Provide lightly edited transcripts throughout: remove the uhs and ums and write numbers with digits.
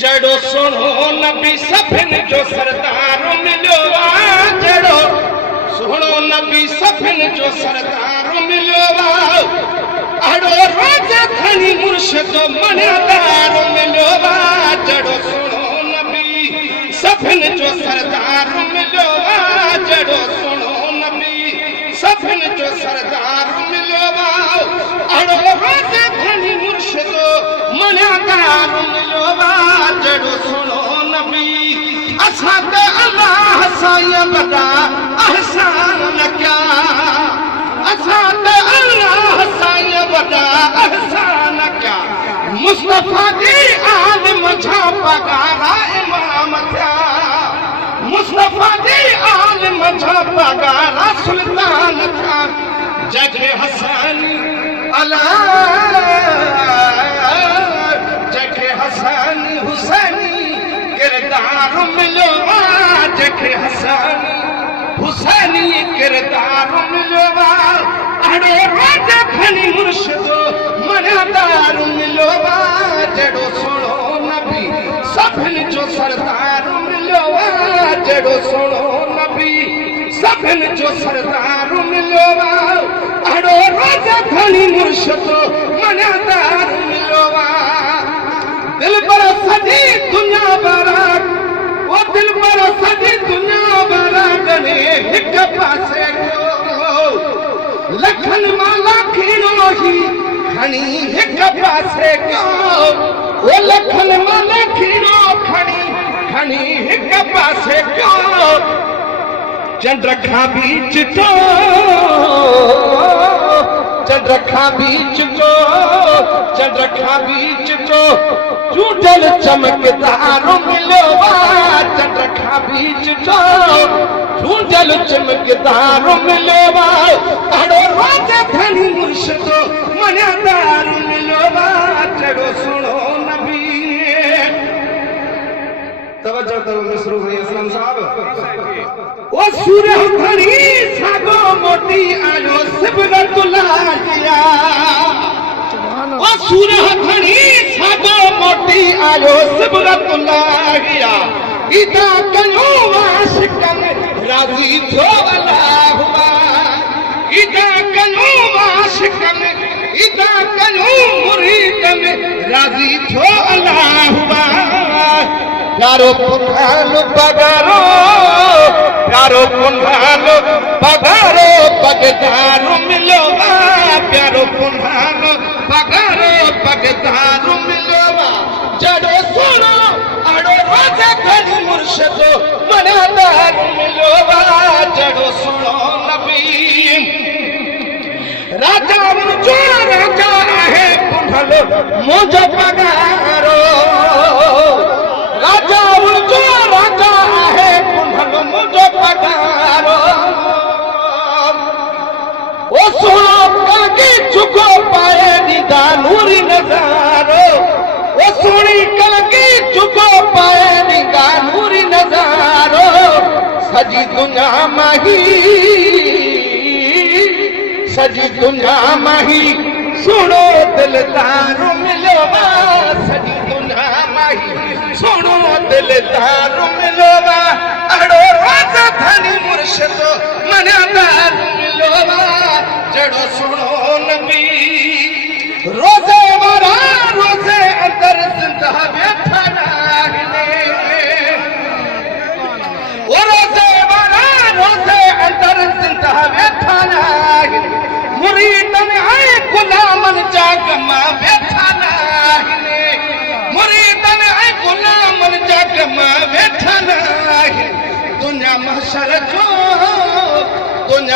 जड़ो सुनो नबी सभिन जो सरदार मिलो जड़ो सुनो नबी सभिन जो सरदार मिलो अड़ो रोज खणी मुर्शिद मनादार मिलो जड़ो सुनो नबी सभिन जो सरदार मिलो जड़ो सुनो नबी सभिन जो सरदार मिलो अड़ो रोज खणी मुर्शिद मनादार मिलो जड़ो सुनो नबी असा ते अल्लाह साईं बड़ा एहसान क्या असा ते अल्लाह साईं बड़ा एहसान क्या मुस्तफा दी आलिम छा पगारा इमाम थिया मुस्तफा दी आलिम छा पगारा सुल्तान थिया जगे हसन अला जगे हसन हुसैनी किरदार मिलो जगे हसन हुसैनी किरदार मिलो अड़े रोज खणी मुर्शिद मनादार मिलो जड़ो सुनो नबी सभिन जो सरदार मिलो जड़ो सुनो नबी सभिन जो सरदार मिलो अड़ो रोज खणी मुर्शिद मनादार मिलो दिल पर सजी दुनिया बरात वो दिल पर सजी दुनिया बरात ने हिक पासे लखन माला खीणो ही खणी हिक पासे वो लखन माला खीणो खणी खणी हिक पासे चंद्र खां भी चिटो चंद्र खां भी चिटो चंद्र खां भी चिटो चूडल चमकदार मिलो चंद्र खां भी चिटो चूडल चमकदार मिलो अड़ो रोज खणी मुर्शिद मनादार मिलो चढ़ो सुनो नबी तवज्जो करो मिसरू भाई असलम साहब ओ सूर्य खणी सागो मोटी आयो सिबरतुल्लाह किया ओ सूर्य खणी सागो मोटी आयो सिबरतुल्लाह किया इदा कयो वाशिकन राजी थो अल्लाह इदा कयो वाशिकन इदा कयो मुरीदन राजी थो अल्लाह प्यारो पुन्हान पगारो प्यारो पुन्हान पगारो पगदार मिलो प्यारो पुन्हान पगारो पगदार मिलो जड़ो सुनो अड़ो रोज खणी मुर्शिद मनादार मिलो जड़ो सुनो नबी राजा जो राजा है पुन्हल मुझो पगारो राजा जो राजा है पुन्हल मुझो पगारो ओ सुनो कागी चुको पाए निदा नूरी नजारो ओ सुनी कलगी चुको पाए निदा नूरी नजारो सजी दुनिया माही सुनो दिलदार मिलो सजी दुनिया माही सुनो दिलदार मिलो अड़ो रोज खणी मुर्शिद मनादार मिलो जड़ो सुनो नबी रोजे वारा रोजे अंदर जिंदा बैठा वो रोजे वारा रोजे अंदर जिंदा बैठा मुरीदन आए गुलामन जागमा बैठा मुरीदन आए गुलामन जागमा बैठा दुनिया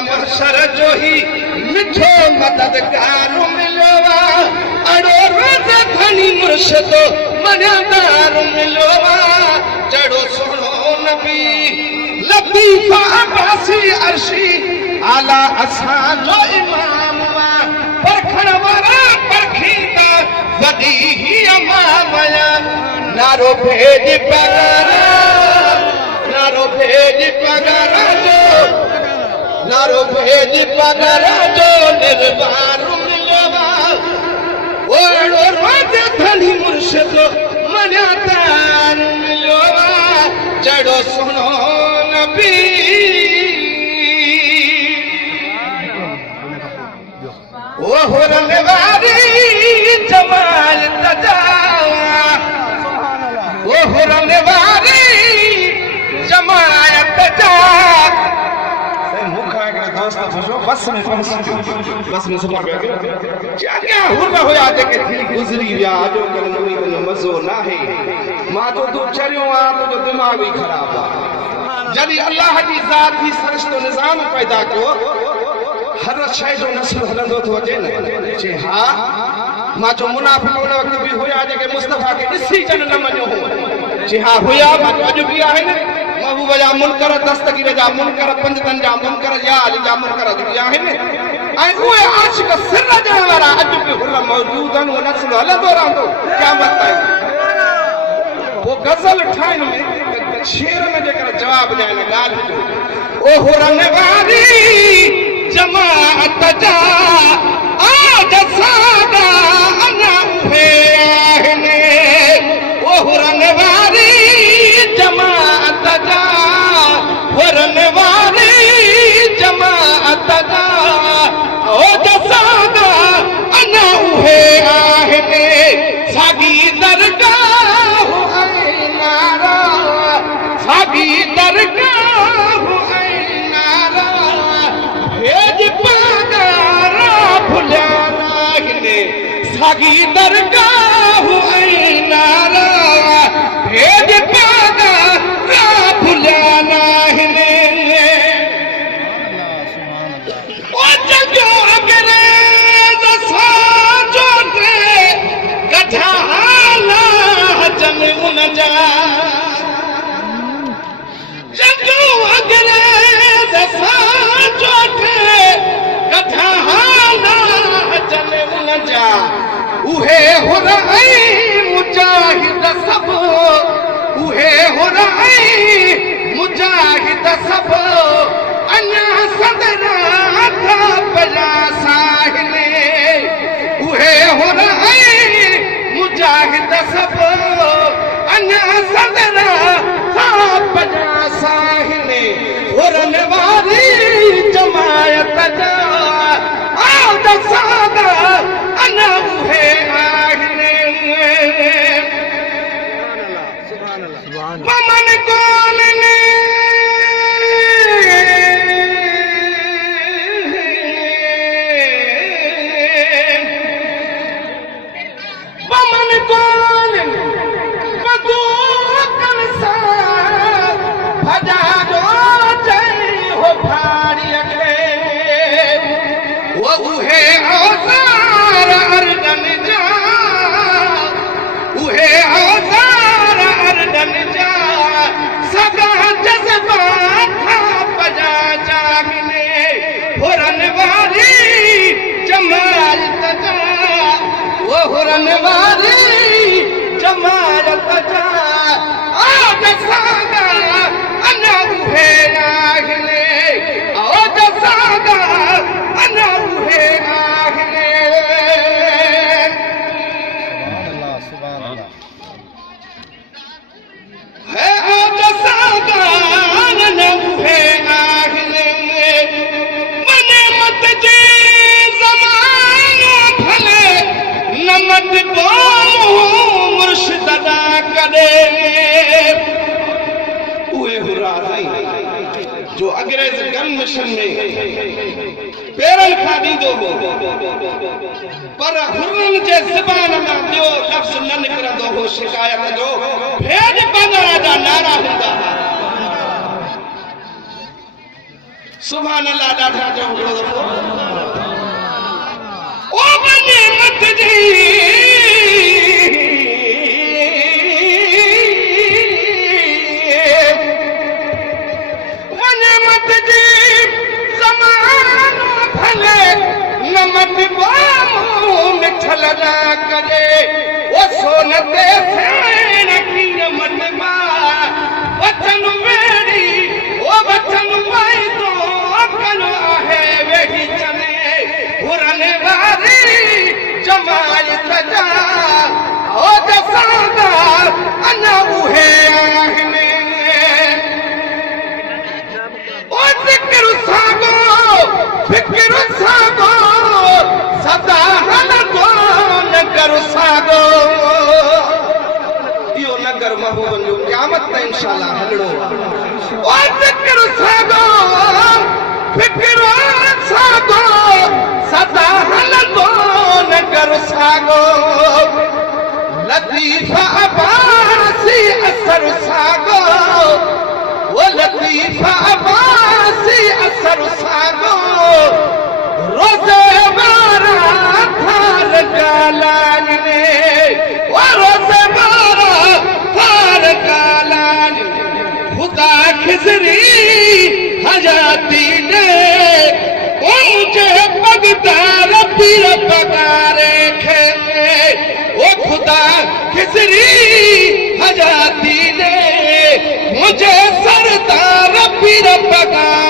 महशर जो ही मिठो मददगार मिलो अड़ो रोज खणी मुर्शिद मनादार मिलो जड़ो सुनो नबी लतीफा अब्बासी अर्शी आला असा जो इमाम परखण वारा परखींदा वडी ही इमाम नारो भेज पगारा नारो भेज पगारा जो नारो भेज पगारा जो निर्वार मिलवा ओ रोज खणी मुर्शिद मनादार जड़ो सुनो नबी वो हुरन वारी जमाल तजा वो हुरन वारी जमाल तजा बस में सुबह क्या क्या हुर्र होया जेके थी गुजरी विया जो कल कोई मज़ो ना है मां तो तू चरियो आ तो दिमाग ही खराब आ जदी अल्लाह जी जात ही सरिश्तो निजाम पैदा कयो हर शय जो नस्ल हलंदो थो अचे न चे हां मां जो मुनाफिक उन वक्त भी होया जेके मुस्तफा के ॾिसी जन न मञो हो चे हां होया मां अॼु भी आहिनि महबूब जा मुनकर दस्तगीर जा मुनकर पंजतन जा मुनकर या अली जा मुनकर दुनिया आहिनि ऐं उहे आशिक सिर ॼण वारा अॼु भी हुर मौजूद आहिनि उहो नस्ल हलंदो रहंदो क़यामत ताईं वो गज़ल ठाहिण में शेर में जेकर जवाब ॾियण ॻाल्हि जो ओ हुरन वारी जमाअत जा आज सादा अना उहे आहिनि ओ हुरन वारी जमाअत जा हुरन वारी जमाअत जा आज सादा अना उहे आहिनि सागी दरगाह ऐं नारा सागी दरगाह ऐं नारा भेज पागारा भुलिया नाहिनि सागी दरगाह ऐं नारा भेज पागारा भुलिया नाहिनि ओ जॻो अंग्रेज़ सां जोटे कठा जन उन जा जॻो अंग्रेज़ सां जोटे कठा जन उन जा उहे हुर ऐं मुजाहिद सभु उहे हुर ऐं मुजाहिद सभु अञा सदरा था पया साहिने उहे हुर ऐं मुजाहिद सभु अञा सदरा था पया साहिने हुरन वारी जमायत जा आद सादा अना उहे आहिनि पमन कोलने पमन कोलने बदू कंसा भजा जो जय हो भाड़ी अगले वो उहे औजार अर्दन जा उहे औजार अर्दन जा सदा जज्बा था बजा जागने हुरन वारी जमायत जा वो हुरन वारी जमायत जा आज सादा अना उहे आहिनि आज सादा अना उहे आहिनि है आज सादा अना उहे आहिनि मने मत जे ज़मानो भले नमत बो मुर्शिद अदा करे उहे हुरा जो अंग्रेज गन मिशन में पेरन खां ॾींदो हो पर हुरन जे ज़बान मां ॿियो लफ़्ज़ न निकिरंदो हो शिकायत जो भेज पागल जा नारा हूंदा सुभान अल्लाह ॾाढा जो हिकिड़ो दफ़ो ओ वञे मत जी नमत बाम मिठल ना करे वो सोनते सेन की नमत बा वचन वेड़ी वो वचन माई तो कन आहे वेही चले हुरन वारी जमायत जा ओ जसादा अना उहे आहिनि इहो नगर महबूबन जो क़यामत त इंशाअल्लाह हलणो ओ ज़िक्र सागो फिक्र सागो सदा हलंदो नगर सागो लतीफ़ा अब्बासी असर सागो वो लतीफ़ा अब्बासी असर सागो रोज़े मारा थार गालान ने वो रोज़े मारा थार गालान खुदा खिजरी हजाती ने मुझे पगदार पीर पगारे खेले वो खुदा खिजरी हजाती ने मुझे सरदार पीर पगार